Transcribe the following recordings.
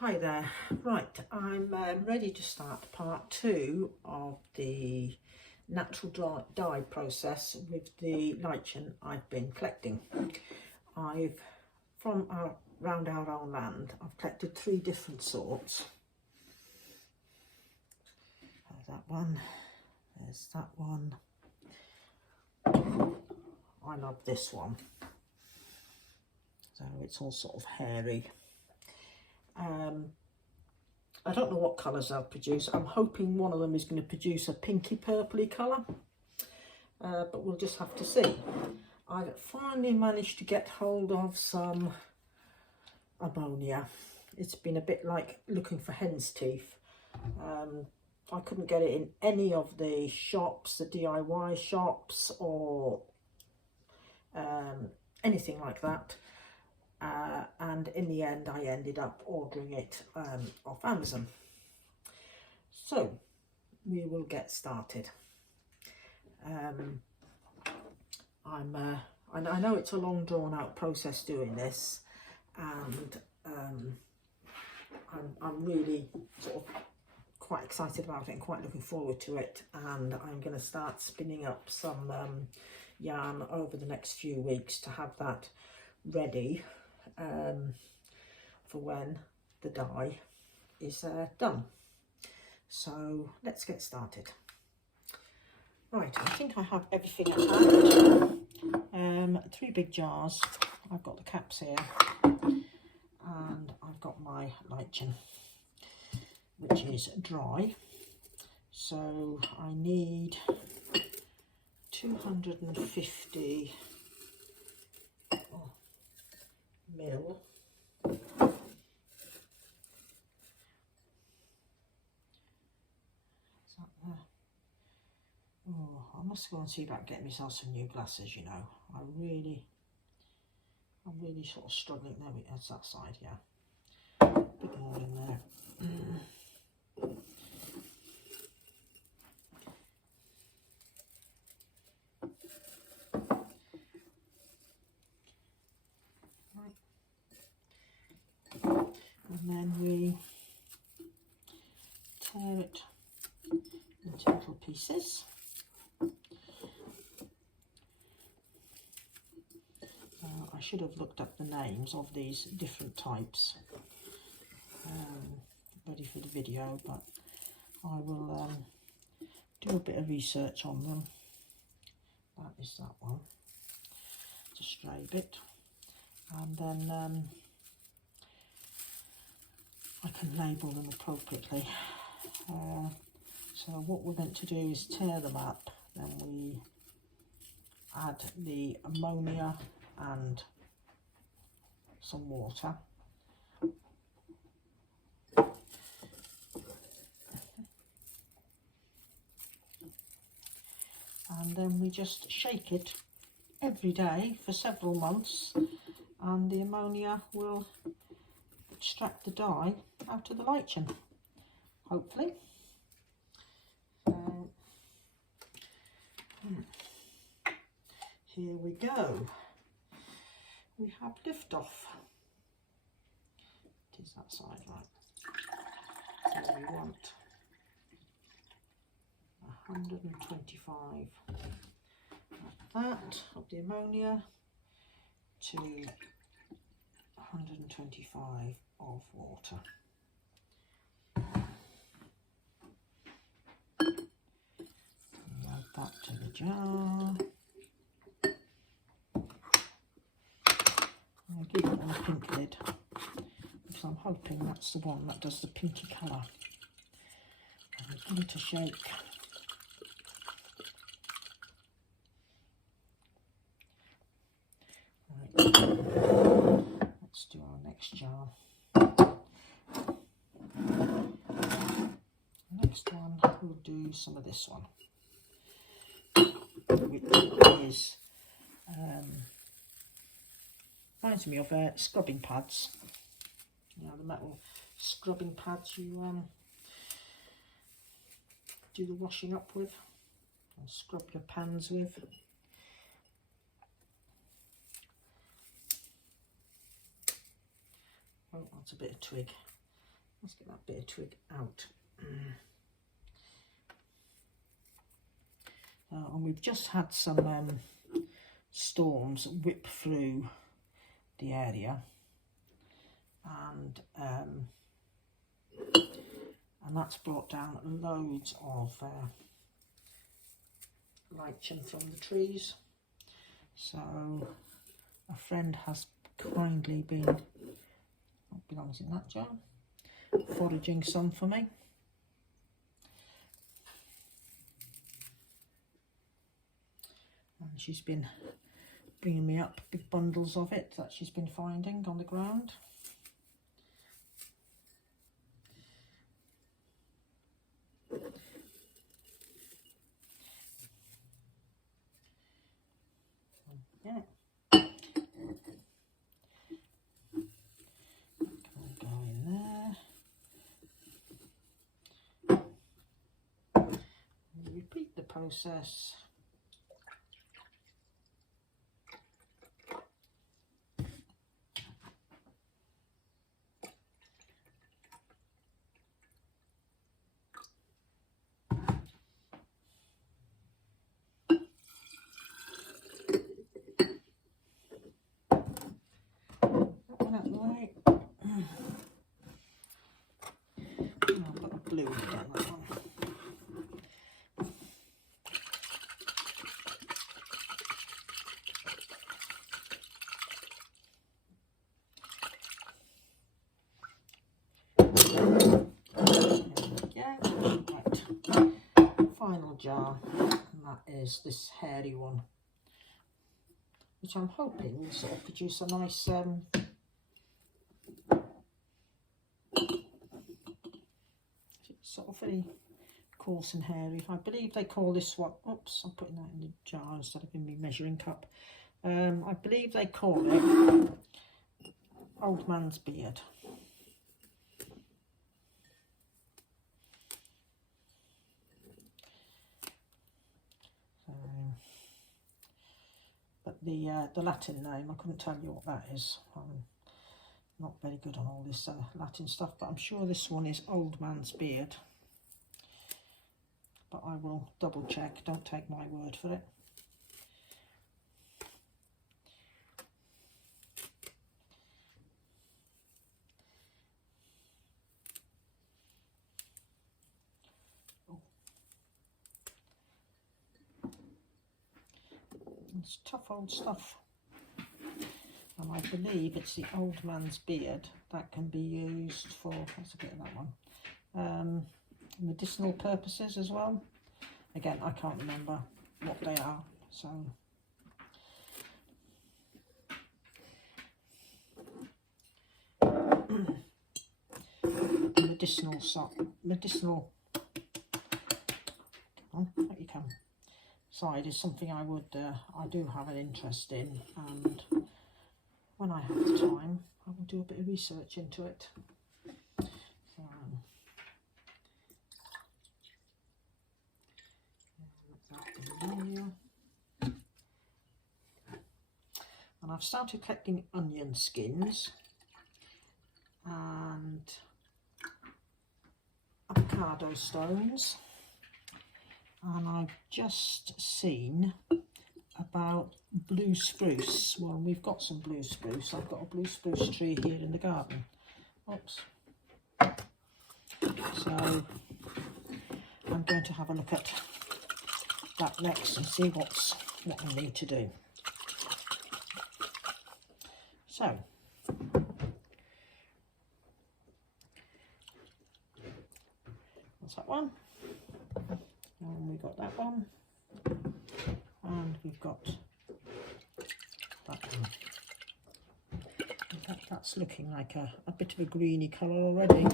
Hi there. Right, I'm ready to start part 2 of the natural dye process with the lichen I've been collecting. From around our own land, I've collected 3 different sorts. There's that one, there's that one. I love this one. So it's all sort of hairy. I don't know what colours they'll produce. I'm hoping one of them is going to produce a pinky purpley colour, but we'll just have to see. I've finally managed to get hold of some ammonia. It's been a bit like looking for hen's teeth. I couldn't get it in any of the shops, the DIY shops, or anything like that. And in the end I ended up ordering it off Amazon. So we will get started. I know it's a long drawn out process doing this, and I'm really sort of quite excited about it and quite looking forward to it, and I'm going to start spinning up some yarn over the next few weeks to have that ready for when the dye is done. So let's get started. Right, I think I have everything at hand. 3 big jars. I've got the caps here, and I've got my lichen, which is dry. So I need 250 mil. Oh, I must go and see about getting myself some new glasses, you know. I'm really sort of struggling. There we go, that's that side, yeah. Bit more in there. Right. And then we tear it into little pieces. I should have looked up the names of these different types ready for the video, but I will do a bit of research on them. That is that one. It's a stray bit, and then I can label them appropriately. So what we're going to do is tear them up, then we add the ammonia and some water. And then we just shake it every day for several months, and the ammonia will extract the dye out of the lichen, hopefully. Here we go. We have liftoff. It is that side, right? So we want 125 of that, of the ammonia, to 125 of water. Add that to the jar. I'll give it a pink lid, because I'm hoping that's the one that does the pinky colour. And give it a shake. Right. Let's do our next jar. Next one, we'll do some of this one, which is reminds me of scrubbing pads. You know, the metal scrubbing pads you do the washing up with and scrub your pans with. Oh, that's a bit of twig. Let's get that bit of twig out. And we've just had some storms whip through the area, and that's brought down loads of lichen from the trees. So a friend has kindly been, what belongs in that jar, foraging some for me. And she's been bringing me up big bundles of it that she's been finding on the ground. Yeah. Go in there. Repeat the process. Out the way. I'll put a blue down that one. There we go. Right. Final jar, and that is this hairy one, which I'm hoping will sort of produce a nice sort of very coarse and hairy. I believe they call this one, oops, I'm putting that in the jar instead of in my measuring cup. I believe they call it old man's beard. But the Latin name, I couldn't tell you what that is. I'm not very good on all this Latin stuff, but I'm sure this one is old man's beard. But I will double check, don't take my word for it. Oh. It's tough old stuff. And I believe it's the old man's beard that can be used for, let's get that one, medicinal purposes as well. Again, I can't remember what they are, so medicinal you can side is something I do have an interest in, and when I have the time I will do a bit of research into it. And I've started collecting onion skins and avocado stones, and I've just seen about blue spruce. Well, we've got some blue spruce. I've got a blue spruce tree here in the garden. Oops. So I'm going to have a look at that next and see what I need to do. So that's that one, and we've got that one, and we've got that one. That's looking like a bit of a greeny colour already,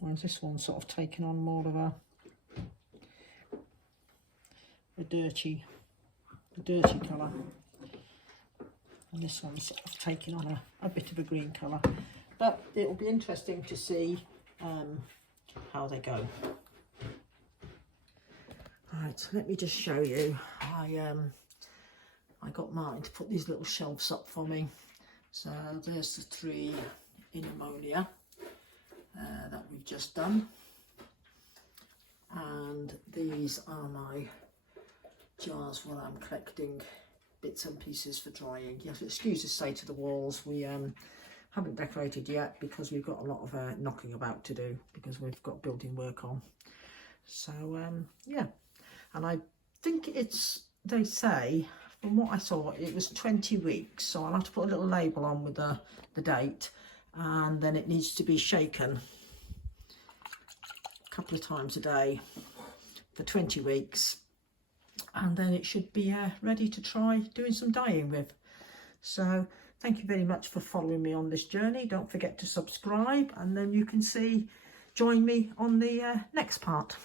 whereas this one's sort of taken on more of a dirty colour, and this one's sort of taking on a bit of a green colour. But it will be interesting to see how they go. Right, let me just show you. I got Martin to put these little shelves up for me. So there's the 3 in ammonia, that we've just done. And these are my jars where I'm collecting bits and pieces for drying. You have to excuse the state of the walls. We haven't decorated yet because we've got a lot of knocking about to do because we've got building work on. So yeah, and I think it's, they say, from what I saw, it was 20 weeks. So I'll have to put a little label on with the date, and then it needs to be shaken a couple of times a day for 20 weeks. And then it should be ready to try doing some dyeing with. So thank you very much for following me on this journey. Don't forget to subscribe, and then you can join me on the next part.